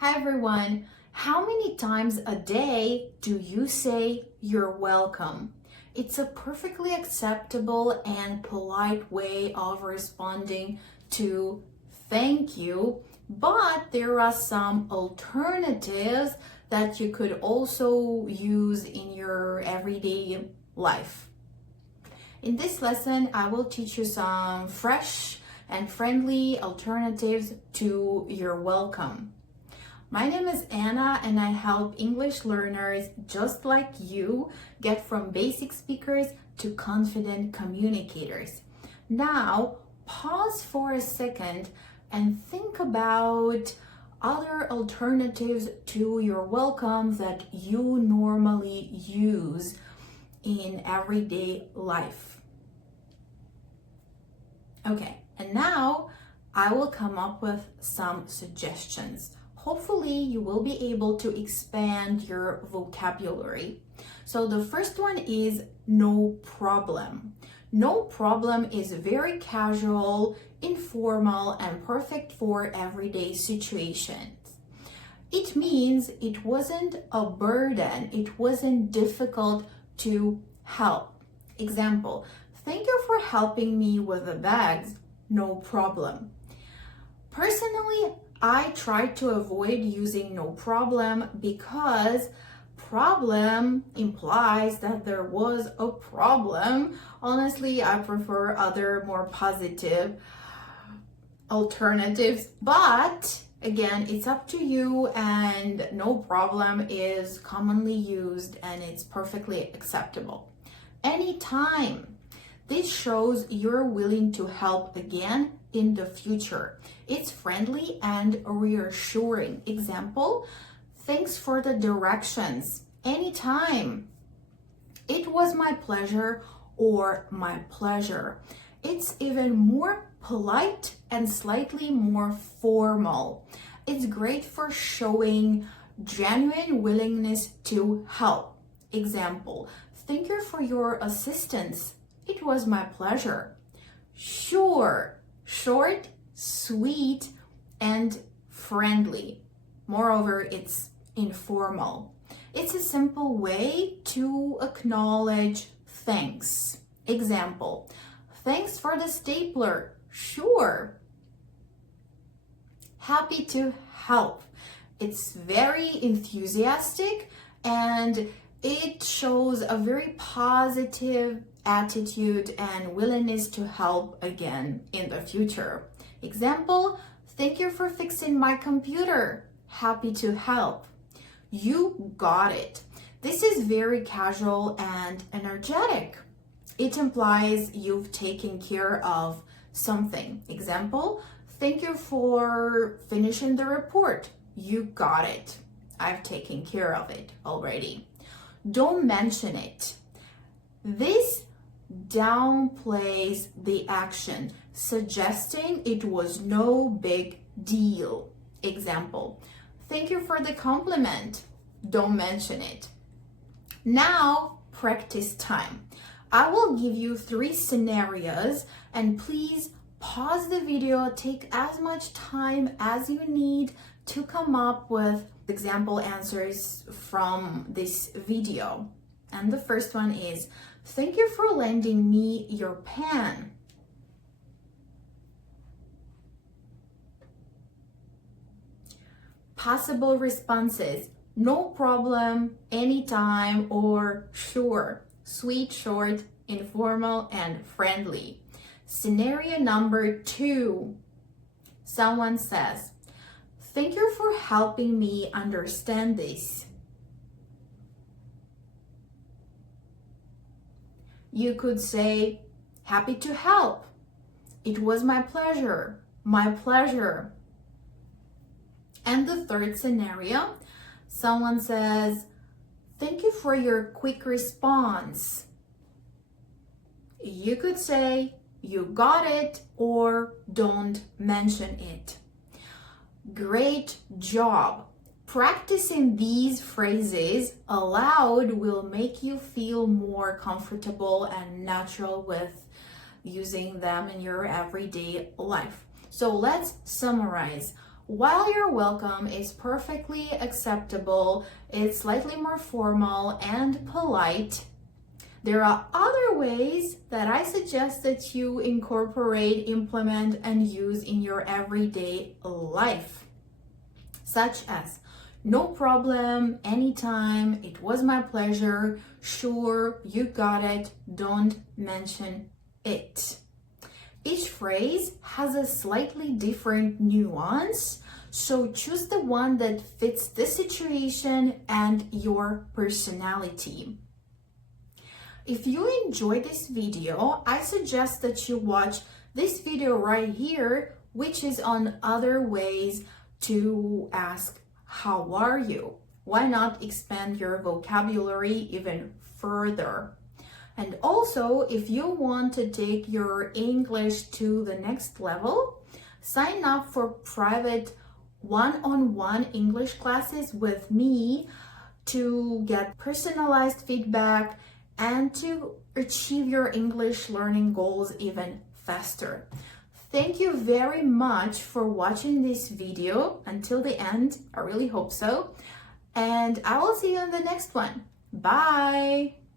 Hi everyone. How many times a day do you say you're welcome? It's a perfectly acceptable and polite way of responding to thank you, but there are some alternatives that you could also use in your everyday life. In this lesson, I will teach you some fresh and friendly alternatives to you're welcome. My name is Anna and I help English learners just like you get from basic speakers to confident communicators. Now, pause for a second and think about other alternatives to your welcome that you normally use in everyday life. Okay, and now I will come up with some suggestions. Hopefully you will be able to expand your vocabulary. So the first one is no problem. No problem is very casual, informal, and perfect for everyday situations. It means it wasn't a burden, it wasn't difficult to help. Example, thank you for helping me with the bags, no problem. Personally, I try to avoid using no problem because problem implies that there was a problem. Honestly, I prefer other more positive alternatives, but again, it's up to you, and no problem is commonly used and it's perfectly acceptable. Anytime. This shows you're willing to help again in the future. It's friendly and reassuring. Example, thanks for the directions. Anytime. It was my pleasure or my pleasure. It's even more polite and slightly more formal. It's great for showing genuine willingness to help. Example, thank you for your assistance. It was my pleasure. Sure. Short, sweet, and friendly. Moreover, it's informal. It's a simple way to acknowledge thanks. Example, thanks for the stapler. Sure. Happy to help. It's very enthusiastic and it shows a very positive attitude and willingness to help again in the future. Example, thank you for fixing my computer. Happy to help. You got it. This is very casual and energetic. It implies you've taken care of something. Example, thank you for finishing the report. You got it. I've taken care of it already. Don't mention it. This downplays the action, suggesting it was no big deal. Example, thank you for the compliment. Don't mention it. Now, practice time. I will give you 3 scenarios and please pause the video, take as much time as you need to come up with example answers from this video. And the first one is, thank you for lending me your pen. Possible responses, no problem, anytime, or sure. Sweet, short, informal, and friendly. Scenario number 2, someone says, thank you for helping me understand this. You could say, happy to help. It was my pleasure. My pleasure. And the third scenario, someone says, thank you for your quick response. You could say, you got it, or don't mention it. Great job. Practicing these phrases aloud will make you feel more comfortable and natural with using them in your everyday life. So let's summarize. While you're welcome is perfectly acceptable, it's slightly more formal and polite, there are other ways that I suggest that you incorporate, implement, and use in your everyday life, such as no problem, anytime, it was my pleasure, sure, you got it, don't mention it. Each phrase has a slightly different nuance, so choose the one that fits the situation and your personality. If you enjoyed this video, I suggest that you watch this video right here, which is on other ways to ask, how are you? Why not expand your vocabulary even further? And also, if you want to take your English to the next level, sign up for private one-on-one English classes with me to get personalized feedback and to achieve your English learning goals even faster. Thank you very much for watching this video until the end. I really hope so. And I will see you in the next one. Bye!